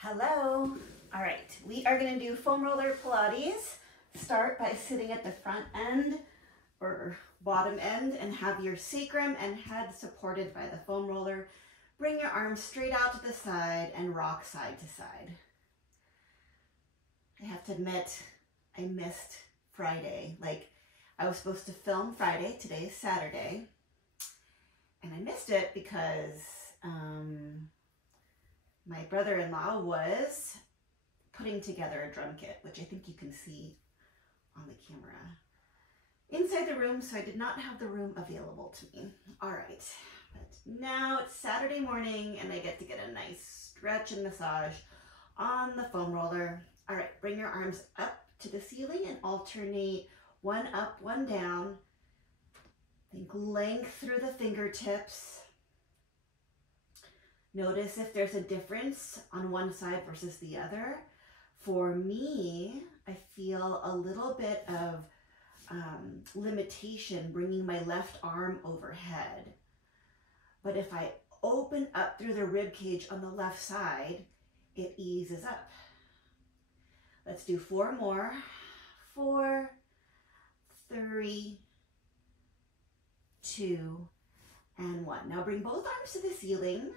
Hello. All right, we are going to do foam roller Pilates. Start by sitting at the front end or bottom end and have your sacrum and head supported by the foam roller. Bring your arms straight out to the side and rock side to side. I have to admit, I missed Friday. I was supposed to film Friday, today is Saturday, and I missed it because my brother-in-law was putting together a drum kit, which I think you can see on the camera, inside the room, so I did not have the room available to me. All right, but now it's Saturday morning and I get to get a nice stretch and massage on the foam roller. All right, bring your arms up to the ceiling and alternate one up, one down. Think length through the fingertips. Notice if there's a difference on one side versus the other. For me, I feel a little bit of limitation bringing my left arm overhead. But if I open up through the rib cage on the left side, it eases up. Let's do 4 more. 4, 3, 2, and 1. Now bring both arms to the ceiling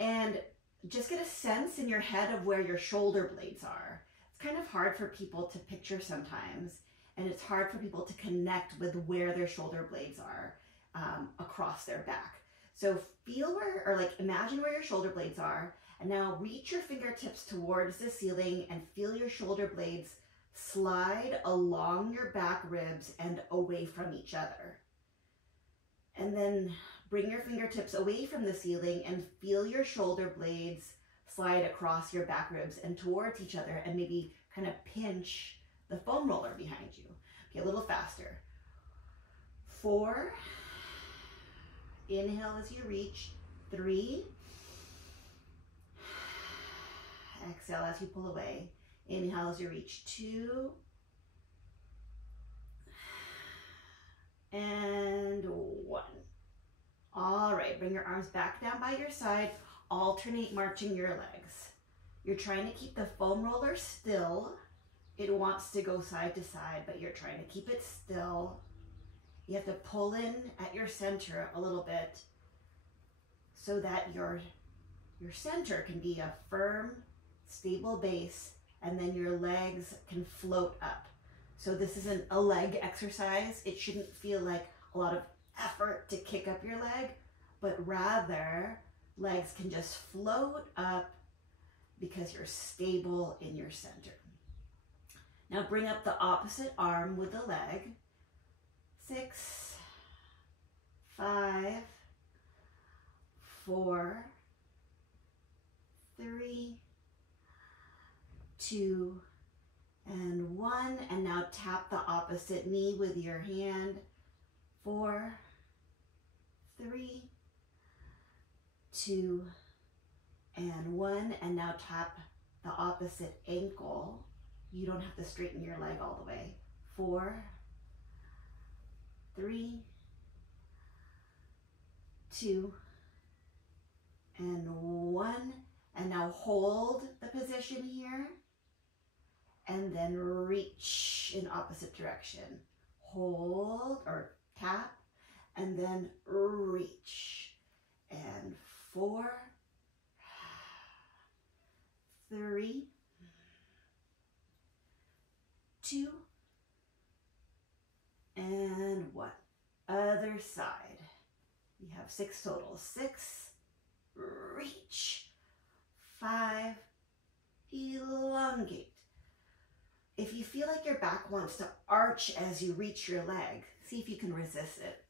and just get a sense in your head of where your shoulder blades are. It's kind of hard for people to picture sometimes, and it's hard for people to connect with where their shoulder blades are across their back. So feel where, or imagine where your shoulder blades are, and now reach your fingertips towards the ceiling and feel your shoulder blades slide along your back ribs and away from each other. And then bring your fingertips away from the ceiling and feel your shoulder blades slide across your back ribs and towards each other, and maybe kind of pinch the foam roller behind you. Okay, a little faster. 4, inhale as you reach. 3, exhale as you pull away. Inhale as you reach. 2, and 1. All right, bring your arms back down by your side. Alternate marching your legs. You're trying to keep the foam roller still. It wants to go side to side, but you're trying to keep it still. You have to pull in at your center a little bit so that your center can be a firm, stable base, and then your legs can float up. So this isn't a leg exercise. It shouldn't feel like a lot of effort to kick up your leg, but rather legs can just float up because you're stable in your center. Now bring up the opposite arm with the leg. 6, 5, 4, 3, 2, and 1. And now tap the opposite knee with your hand. 4, 3, 2, and 1. And now tap the opposite ankle. You don't have to straighten your leg all the way. 4, 3, 2, and 1. And now hold the position here and then reach in opposite direction. Hold or tap and then reach. And 4, 3, 2, and 1. Other side. We have 6 total. 6, reach. 5, elongate. If you feel like your back wants to arch as you reach your leg, see if you can resist it.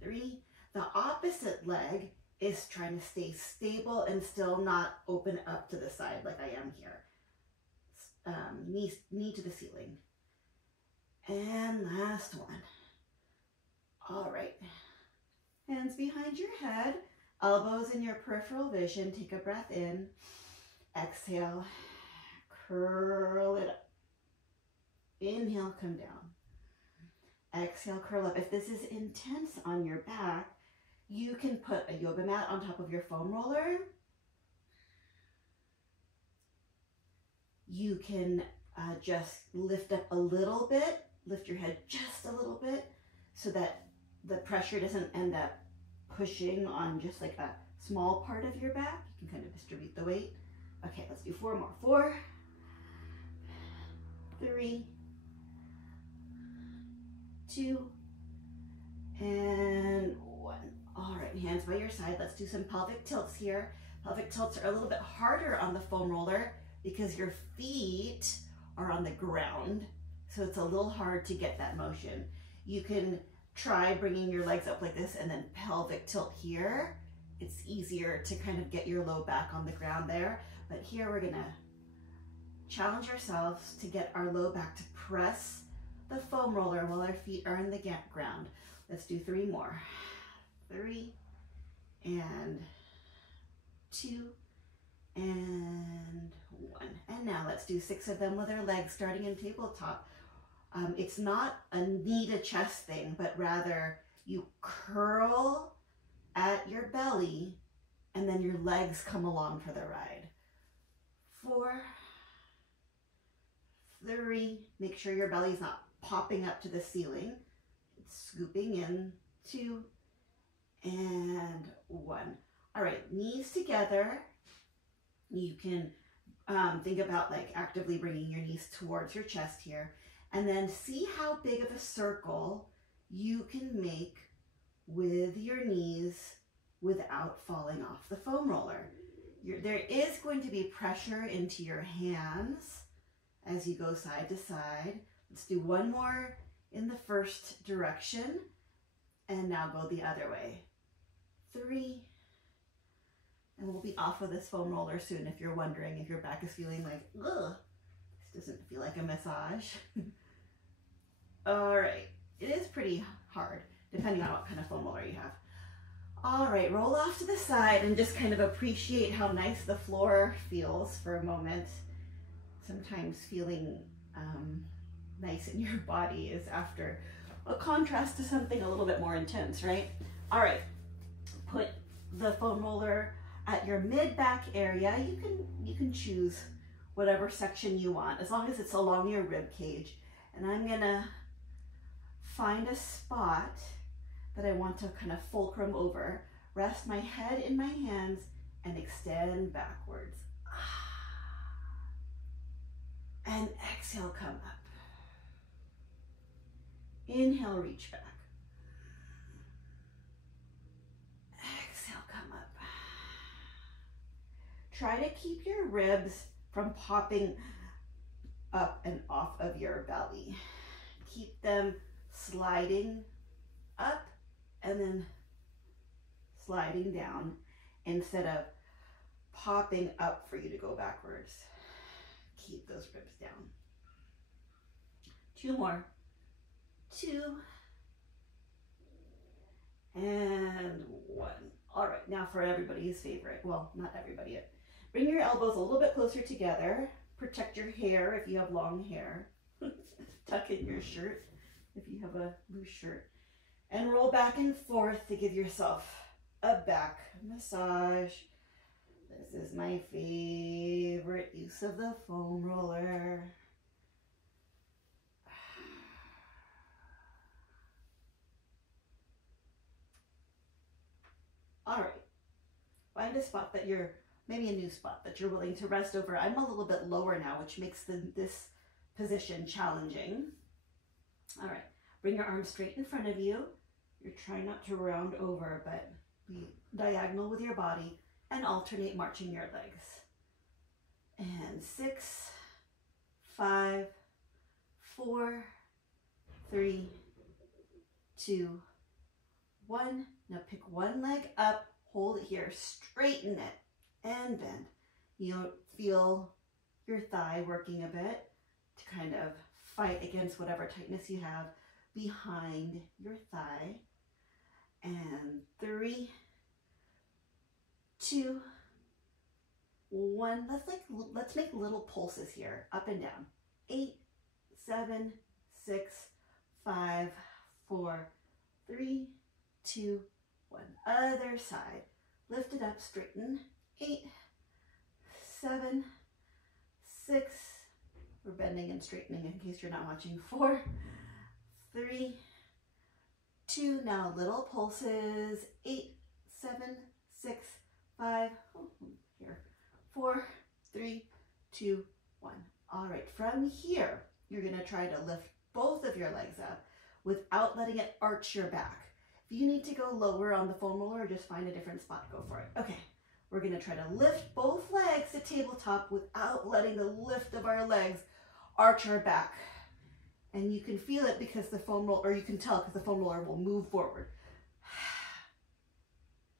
3, the opposite leg is trying to stay stable and still not open up to the side like I am here. Knee to the ceiling. And last one. All right. Hands behind your head, elbows in your peripheral vision. Take a breath in. Exhale. Curl it up. Inhale, come down. Exhale, curl up. If this is intense on your back, you can put a yoga mat on top of your foam roller You can just lift up a little bit, lift your head just a little bit so that the pressure doesn't end up pushing on just like a small part of your back. You can kind of distribute the weight. Okay, let's do 4 more. 4, 3, 2, and 1. All right, hands by your side. Let's do some pelvic tilts here. Pelvic tilts are a little bit harder on the foam roller because your feet are on the ground, so it's a little hard to get that motion. You can try bringing your legs up like this and then pelvic tilt here. It's easier to kind of get your low back on the ground there, but here we're gonna challenge ourselves to get our low back to press the foam roller while our feet are in the ground. Let's do 3 more. 3 and 2 and 1. And now let's do 6 of them with our legs starting in tabletop. It's not a knee to chest thing, but rather you curl at your belly and then your legs come along for the ride. 4, 3, make sure your belly's not popping up to the ceiling. It's scooping in. 2 and 1. All right, knees together. You can think about like actively bringing your knees towards your chest here, and then see how big of a circle you can make with your knees without falling off the foam roller. There is going to be pressure into your hands as you go side to side. Let's do 1 more in the first direction, and now go the other way. 3, and we'll be off of this foam roller soon if you're wondering if your back is feeling like, ugh, this doesn't feel like a massage. All right, it is pretty hard depending on what kind of foam roller you have. All right, roll off to the side and just kind of appreciate how nice the floor feels for a moment. Sometimes feeling nice in your body is after a contrast to something a little bit more intense, right? All right, put the foam roller at your mid-back area. You can choose whatever section you want as long as it's along your rib cage. And I'm gonna find a spot that I want to kind of fulcrum over, rest my head in my hands and extend backwards. And exhale, come up. Inhale, reach back. Exhale, come up. Try to keep your ribs from popping up and off of your belly. Keep them sliding up and then sliding down instead of popping up for you to go backwards. Keep those ribs down. 2 more. 2 and 1. All right, now for everybody's favorite, well, not everybody, bring your elbows a little bit closer together. Protect your hair if you have long hair. Tuck in your shirt if you have a loose shirt. And roll back and forth to give yourself a back massage. This is my favorite use of the foam roller. All right, find a spot that you're, maybe a new spot that you're willing to rest over. I'm a little bit lower now, which makes this position challenging. All right, bring your arms straight in front of you. You're trying not to round over, but be diagonal with your body and alternate marching your legs. And 6, 5, 4, 3, 2, 1. Now pick one leg up, hold it here, straighten it, and bend. You'll feel your thigh working a bit to kind of fight against whatever tightness you have behind your thigh. And 3, 2, 1. Let's make little pulses here, up and down. 8, 7, 6, 5, 4, 3, 2, 1. Other side. Lift it up, straighten. 8, 7, 6, We're bending and straightening in case you're not watching. 4, 3, 2. Now little pulses. 8, 7, 6, 5. Oh, here. 4, 3, 2, 1. All right, from here, you're gonna try to lift both of your legs up without letting it arch your back. If you need to go lower on the foam roller, just find a different spot, go for it. Okay, we're gonna try to lift both legs to tabletop without letting the lift of our legs arch our back. And you can feel it because the foam roller, or you can tell because the foam roller will move forward.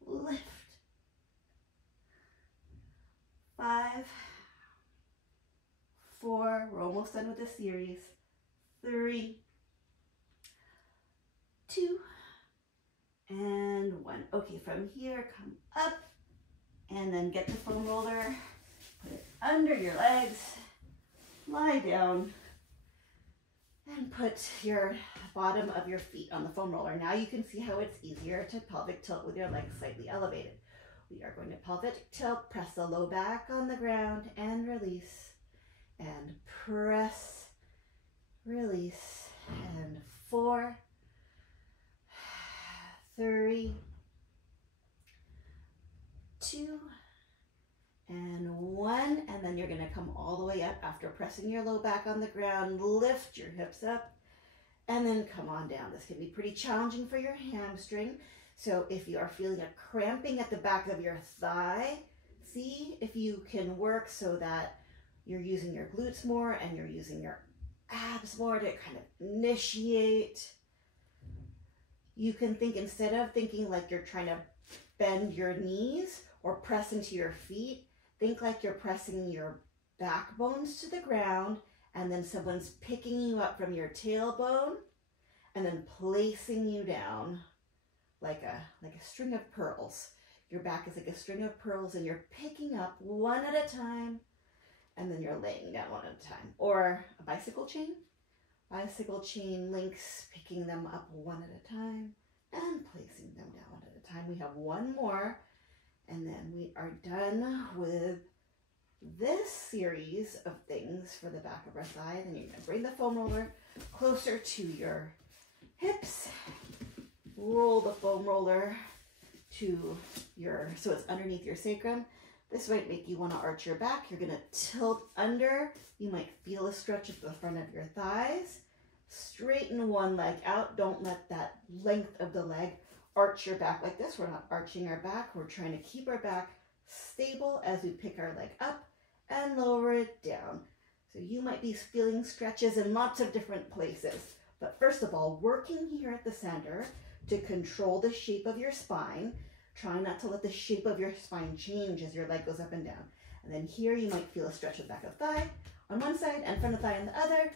Lift. 5, 4, we're almost done with this series. 3, 2, and 1. Okay, from here, come up, and then get the foam roller, put it under your legs, lie down, and put your bottom of your feet on the foam roller. Now you can see how it's easier to pelvic tilt with your legs slightly elevated. We are going to pelvic tilt, press the low back on the ground, and release, and press, release, and 4, 3, 2, and 1. And then you're going to come all the way up after pressing your low back on the ground. Lift your hips up and then come on down. This can be pretty challenging for your hamstring. So if you are feeling a cramping at the back of your thigh, see if you can work so that you're using your glutes more and you're using your abs more to kind of initiate. You can think, instead of thinking like you're trying to bend your knees or press into your feet, think like you're pressing your backbones to the ground and then someone's picking you up from your tailbone and then placing you down like a string of pearls. Your back is like a string of pearls and you're picking up one at a time and then you're laying down one at a time. Or a bicycle chain. Bicycle chain links, picking them up one at a time and placing them down one at a time. We have one more and then we are done with this series of things for the back of our thigh. Then you're going to bring the foam roller closer to your hips. Roll the foam roller to so it's underneath your sacrum. This might make you want to arch your back. You're going to tilt under. You might feel a stretch at the front of your thighs. Straighten one leg out. Don't let that length of the leg arch your back like this. We're not arching our back. We're trying to keep our back stable as we pick our leg up and lower it down. So you might be feeling stretches in lots of different places. But first of all, working here at the center to control the shape of your spine. Try not to let the shape of your spine change as your leg goes up and down. And then here you might feel a stretch of back of thigh on one side and front of thigh on the other.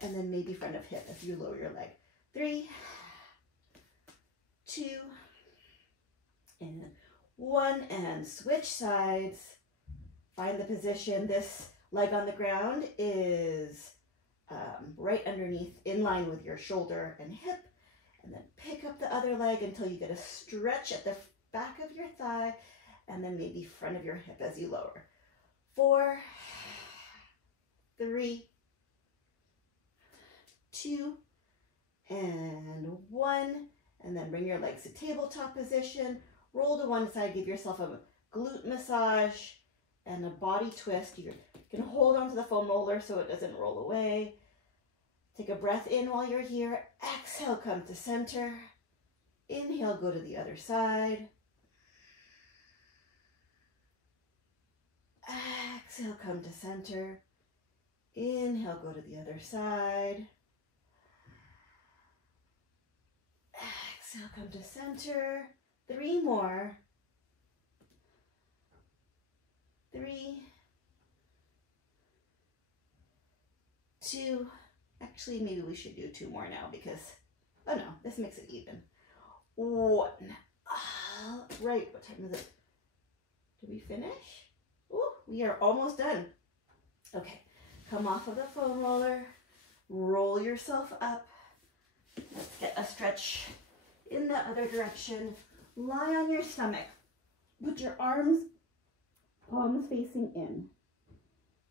And then maybe front of hip as you lower your leg. 3, 2, and 1. And switch sides. Find the position. This leg on the ground is right underneath, in line with your shoulder and hip. And then pick up the other leg until you get a stretch at the back of your thigh and then maybe front of your hip as you lower. 4, 3, 2, and 1. And then bring your legs to tabletop position. Roll to one side, give yourself a glute massage and a body twist. You can hold onto the foam roller so it doesn't roll away. Take a breath in while you're here. Exhale, come to center. Inhale, go to the other side. Exhale, come to center. Inhale, go to the other side. Exhale, come to center. 3 more. 3, 2. Actually, maybe we should do 2 more now because, oh no, this makes it even. 1. Right, what time is it? Did we finish? Ooh, we are almost done. Okay, come off of the foam roller, roll yourself up. Let's get a stretch in the other direction. Lie on your stomach. Put your arms, palms facing in.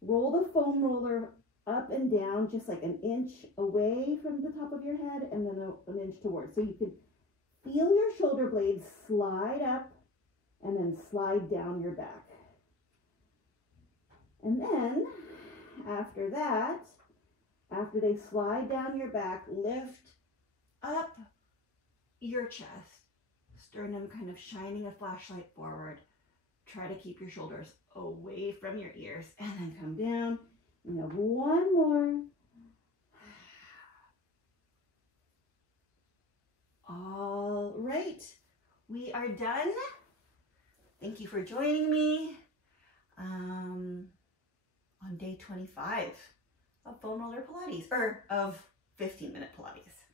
Roll the foam roller up and down just like an inch away from the top of your head and then an inch towards. So you can feel your shoulder blades slide up and then slide down your back. And then after that, after they slide down your back, lift up your chest, sternum kind of shining a flashlight forward. Try to keep your shoulders away from your ears and then come down. And have one more. All right, we are done. Thank you for joining me on day 25 of foam roller Pilates, or of 15-minute Pilates.